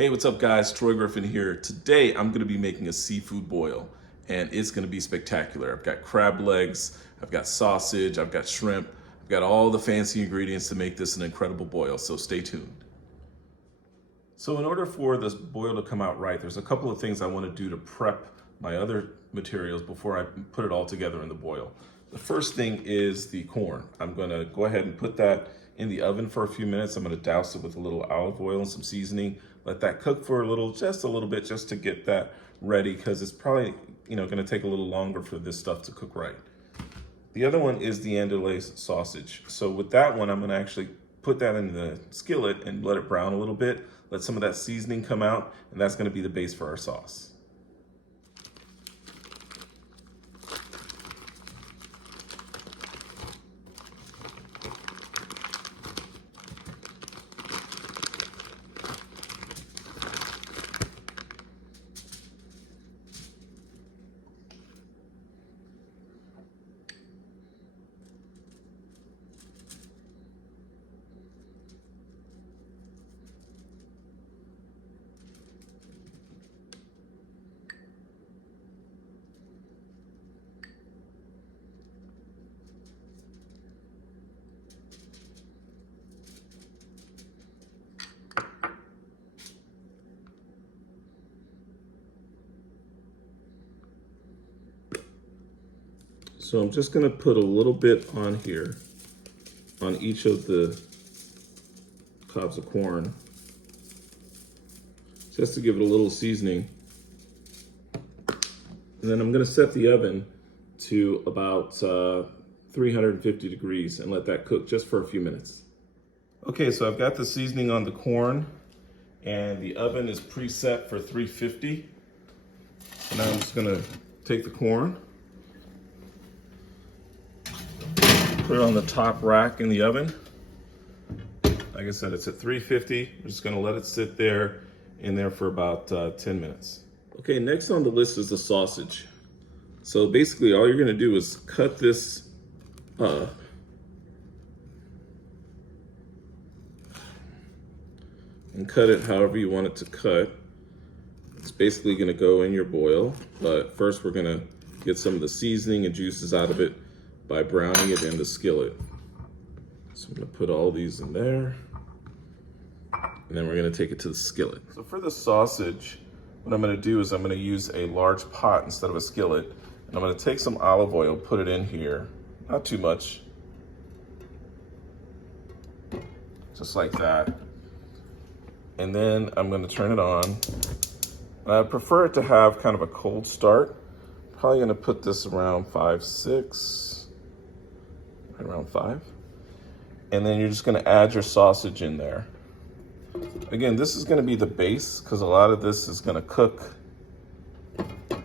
Hey, what's up guys? Troy Griffin here. Today I'm gonna be making a seafood boil and it's gonna be spectacular. I've got crab legs, I've got sausage, I've got shrimp, I've got all the fancy ingredients to make this an incredible boil, so stay tuned. So in order for this boil to come out right, there's a couple of things I wanna do to prep my other materials before I put it all together in the boil. The first thing is the corn. I'm gonna go ahead and put that in the oven for a few minutes. I'm gonna douse it with a little olive oil and some seasoning. Let that cook for just a little bit, just to get that ready, because it's probably gonna take a little longer for this stuff to cook right. The other one is the andouille sausage. So with that one, I'm gonna actually put that in the skillet and let it brown a little bit, let some of that seasoning come out, and that's gonna be the base for our sauce. So I'm just gonna put a little bit on here, on each of the cobs of corn, just to give it a little seasoning. And then I'm gonna set the oven to about 350 degrees and let that cook just for a few minutes. Okay, so I've got the seasoning on the corn and the oven is preset for 350. So now I'm just gonna take the corn, put it on the top rack in the oven. Like I said, it's at 350. We're just gonna let it sit there in there for about 10 minutes. Okay, next on the list is the sausage. So basically all you're gonna do is cut this up. And cut it however you want it to cut. It's basically gonna go in your boil, but first we're gonna get some of the seasoning and juices out of it by browning it in the skillet. So I'm gonna put all these in there, and then we're gonna take it to the skillet. So for the sausage, what I'm gonna do is I'm gonna use a large pot instead of a skillet, and I'm gonna take some olive oil, put it in here, not too much, just like that. And then I'm gonna turn it on. And I prefer it to have kind of a cold start. Probably gonna put this around 5, 6, around 5. And then you're just gonna add your sausage in there. Again, this is gonna be the base because a lot of this is gonna cook. And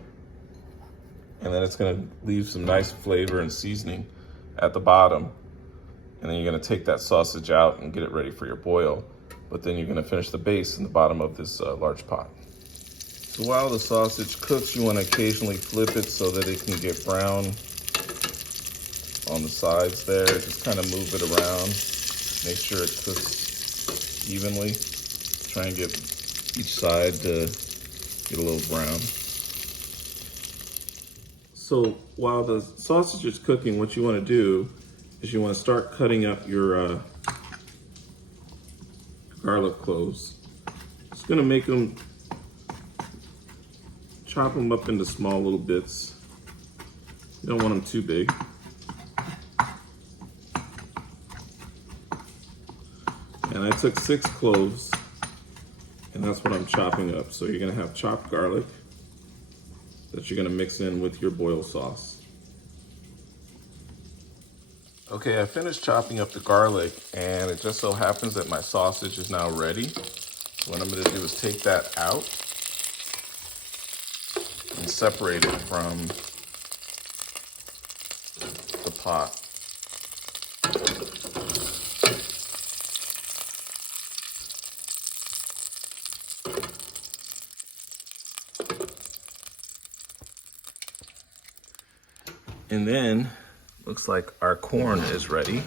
then it's gonna leave some nice flavor and seasoning at the bottom. And then you're gonna take that sausage out and get it ready for your boil. But then you're gonna finish the base in the bottom of this large pot. So while the sausage cooks, you wanna occasionally flip it so that it can get brown on the sides there. Just kind of move it around. Make sure it cooks evenly. Try and get each side to get a little brown. So while the sausage is cooking, what you want to do is you want to start cutting up your garlic cloves. Just going to make them, chop them up into small little bits. You don't want them too big. And I took 6 cloves, and that's what I'm chopping up. So you're gonna have chopped garlic that you're gonna mix in with your boil sauce. Okay, I finished chopping up the garlic, and it just so happens that my sausage is now ready. So what I'm gonna do is take that out and separate it from the pot. And then looks like our corn is ready.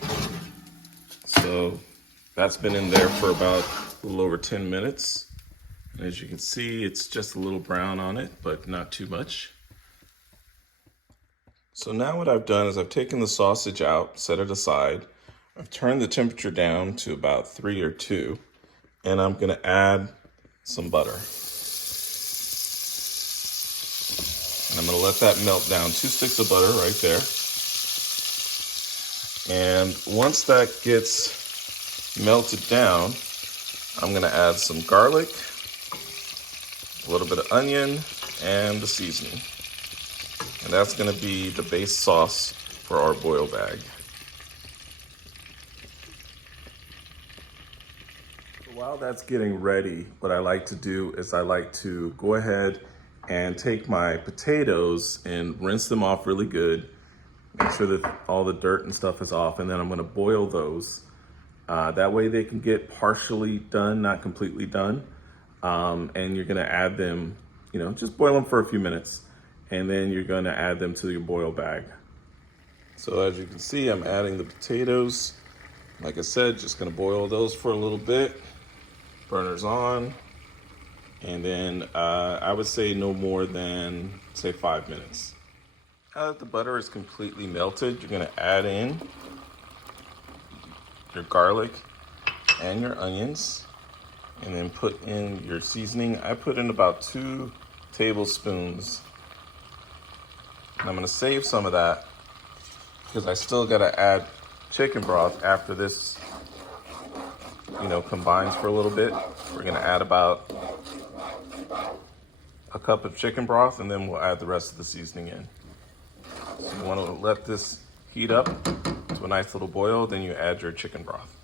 So that's been in there for about a little over 10 minutes. As you can see, it's just a little brown on it, but not too much. So now what I've done is I've taken the sausage out, set it aside. I've turned the temperature down to about 3 or 2, and I'm gonna add some butter. And I'm gonna let that melt down, 2 sticks of butter right there. And once that gets melted down, I'm gonna add some garlic, a little bit of onion, and the seasoning. And that's gonna be the base sauce for our boil bag. So while that's getting ready, what I like to do is I like to go ahead and take my potatoes and rinse them off really good. Make sure that all the dirt and stuff is off, and then I'm gonna boil those. That way they can get partially done, not completely done. And you're gonna add them, just boil them for a few minutes, and then you're gonna add them to your boil bag. So as you can see, I'm adding the potatoes. Like I said, just gonna boil those for a little bit. Burners on. And then I would say no more than, say, 5 minutes. Now that the butter is completely melted, you're gonna add in your garlic and your onions, and then put in your seasoning. I put in about 2 tablespoons. And I'm gonna save some of that because I still gotta add chicken broth after this, combines for a little bit. We're gonna add about a cup of chicken broth, and then we'll add the rest of the seasoning in. So you wanna let this heat up to a nice little boil, then you add your chicken broth.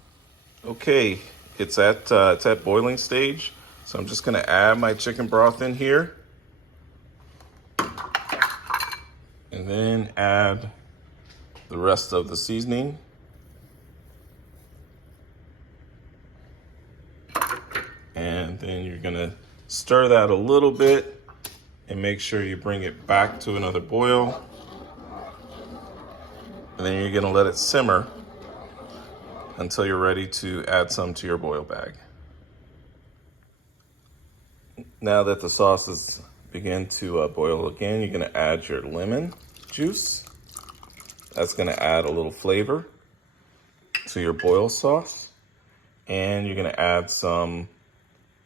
Okay, it's at boiling stage, so I'm just gonna add my chicken broth in here, and then add the rest of the seasoning. And then you're gonna stir that a little bit and make sure you bring it back to another boil. And then you're gonna let it simmer until you're ready to add some to your boil bag. Now that the sauce is begin to boil again, you're gonna add your lemon juice. That's gonna add a little flavor to your boil sauce. And you're gonna add some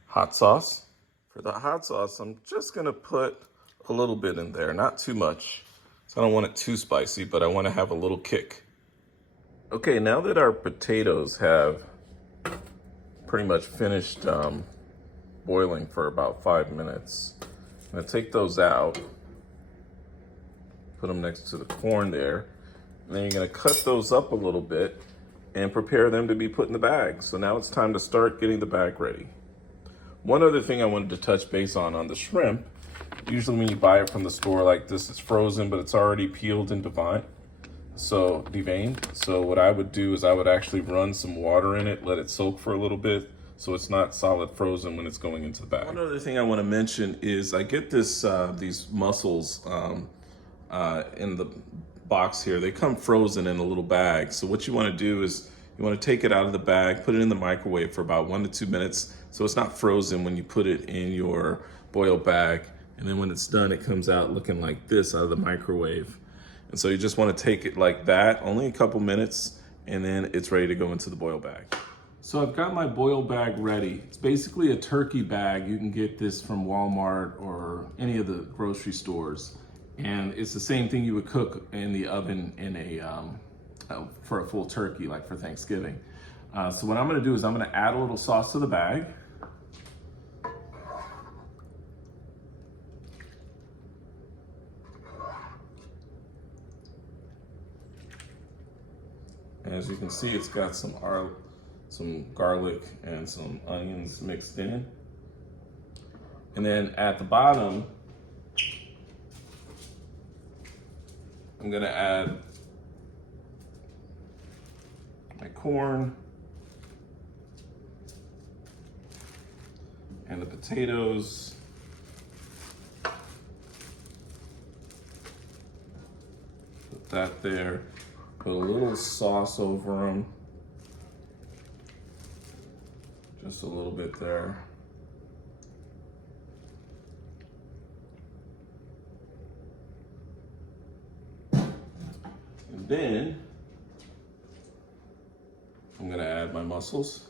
hot sauce. For the hot sauce, I'm just gonna put a little bit in there, not too much. So I don't want it too spicy, but I wanna have a little kick. Okay, now that our potatoes have pretty much finished boiling for about 5 minutes, I'm gonna take those out, put them next to the corn there, and then you're gonna cut those up a little bit and prepare them to be put in the bag. So now it's time to start getting the bag ready. One other thing I wanted to touch base on the shrimp, usually when you buy it from the store like this, it's frozen, but it's already peeled and deveined. So what I would do is I would actually run some water in it, let it soak for a little bit, so it's not solid frozen when it's going into the bag. One other thing I want to mention is I get these mussels in the box here. They come frozen in a little bag. So what you want to do is you want to take it out of the bag, put it in the microwave for about 1 to 2 minutes, so it's not frozen when you put it in your boil bag. And then when it's done, it comes out looking like this out of the microwave. And so you just want to take it like that, only a couple minutes, and then it's ready to go into the boil bag. So I've got my boil bag ready. It's basically a turkey bag. You can get this from Walmart or any of the grocery stores. And it's the same thing you would cook in the oven in for a full turkey, like for Thanksgiving. So what I'm gonna do is I'm gonna add a little sauce to the bag. As you can see, it's got some garlic and some onions mixed in. And then at the bottom, I'm gonna add my corn and the potatoes. Put that there. Put a little sauce over them. Just a little bit there. then I'm gonna add my mussels.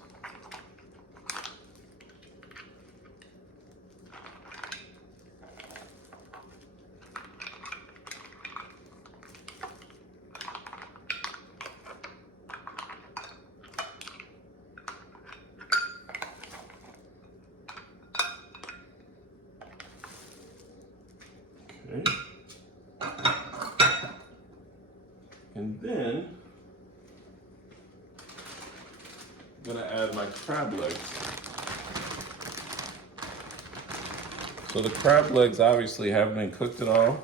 Okay. And then I'm gonna add my crab legs. So the crab legs obviously haven't been cooked at all.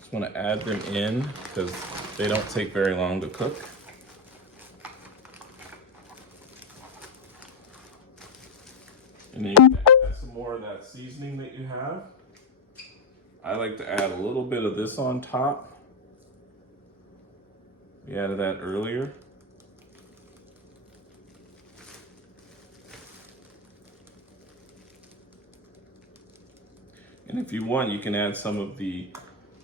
Just wanna add them in because they don't take very long to cook. And then you can add some more of that seasoning that you have. I like to add a little bit of this on top. We added that earlier. And if you want, you can add some of the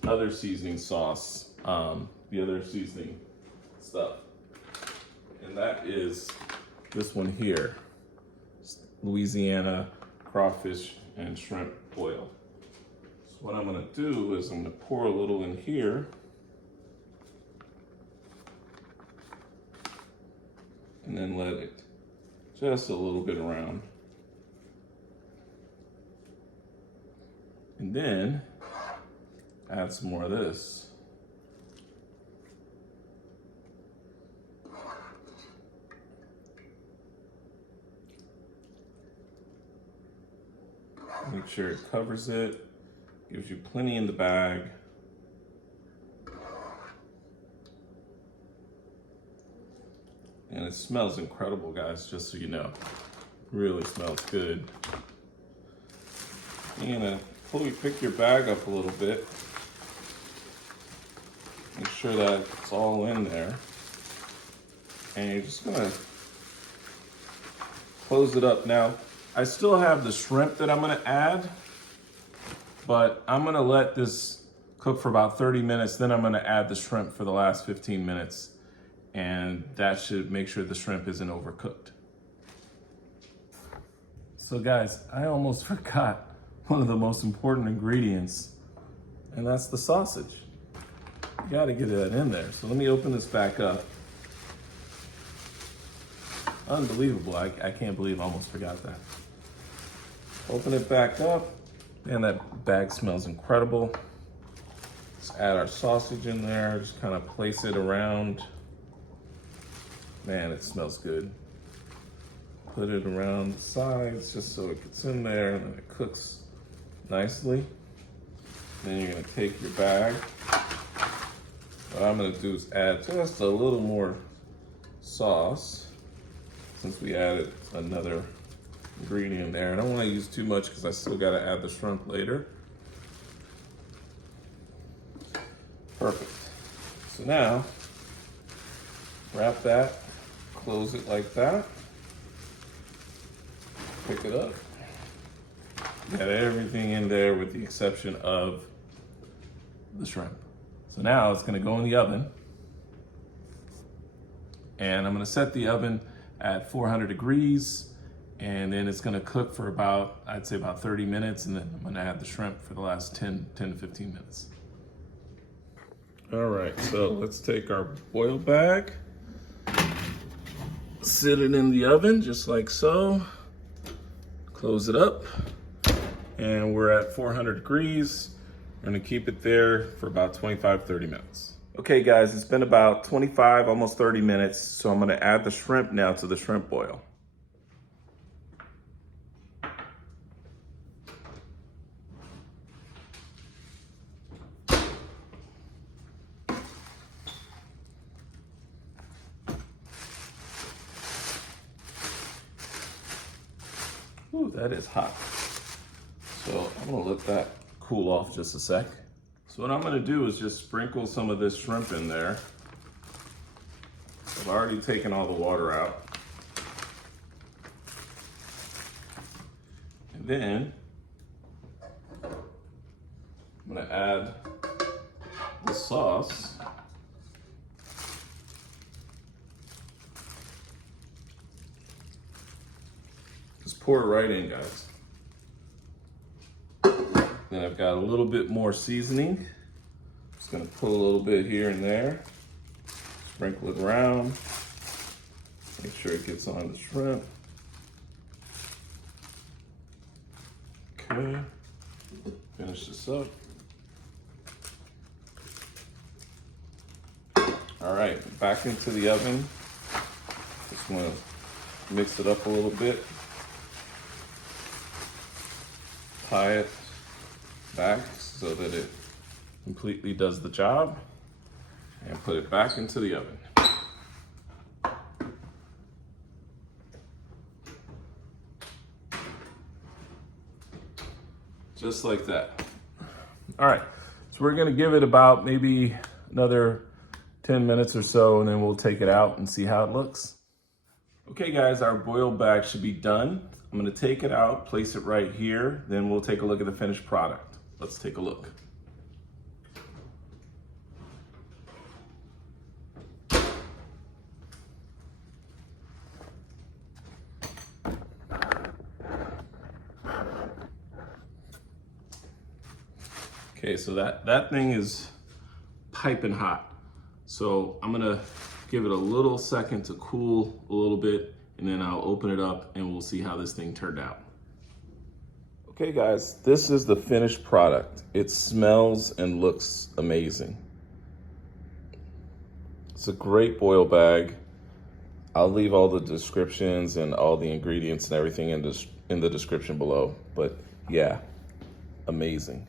other seasoning sauce, the other seasoning stuff. And that is this one here, Louisiana crawfish and shrimp boil. So what I'm gonna do is I'm gonna pour a little in here. And then let it just a little bit around. And then add some more of this. Make sure it covers it, gives you plenty in the bag. And it smells incredible, guys, just so you know. Really smells good. You're gonna pick your bag up a little bit. Make sure that it's all in there. And you're just gonna close it up. Now, I still have the shrimp that I'm gonna add, but I'm gonna let this cook for about 30 minutes, then I'm gonna add the shrimp for the last 15 minutes. And that should make sure the shrimp isn't overcooked. So guys, I almost forgot one of the most important ingredients, and that's the sausage. You gotta get that in there. So let me open this back up. Unbelievable, I can't believe I almost forgot that. Open it back up, and that bag smells incredible. Let's add our sausage in there, just kind of place it around. Man, it smells good. Put it around the sides just so it gets in there and it cooks nicely. Then you're gonna take your bag. What I'm gonna do is add just a little more sauce since we added another ingredient there. I don't wanna use too much because I still gotta add the shrimp later. Perfect. So now, wrap that. Close it like that. Pick it up. Got everything in there with the exception of the shrimp. So now it's gonna go in the oven. And I'm gonna set the oven at 400 degrees. And then it's gonna cook for about, I'd say about 30 minutes. And then I'm gonna add the shrimp for the last 10 to 15 minutes. All right, so let's take our boil bag. Sit it in the oven just like so. Close it up. And we're at 400 degrees. We're gonna keep it there for about 25, 30 minutes. Okay guys, it's been about 25, almost 30 minutes. So I'm gonna add the shrimp now to the shrimp boil. Ooh, that is hot. So I'm gonna let that cool off just a sec. So what I'm gonna do is just sprinkle some of this shrimp in there. I've already taken all the water out. And then I'm gonna add the sauce. Just pour it right in, guys. Then I've got a little bit more seasoning. Just gonna put a little bit here and there. Sprinkle it around. Make sure it gets on the shrimp. Okay, finish this up. All right, back into the oven. Just wanna mix it up a little bit. Tie it back so that it completely does the job. And put it back into the oven. Just like that. All right, so we're gonna give it about maybe another 10 minutes or so, and then we'll take it out and see how it looks. Okay guys, our boiled bag should be done. I'm gonna take it out, place it right here, then we'll take a look at the finished product. Let's take a look. Okay, so that thing is piping hot. So I'm gonna give it a little second to cool a little bit, and then I'll open it up and we'll see how this thing turned out. Okay guys, this is the finished product. It smells and looks amazing. It's a great boil bag. I'll leave all the descriptions and all the ingredients and everything in the description below. But yeah, amazing.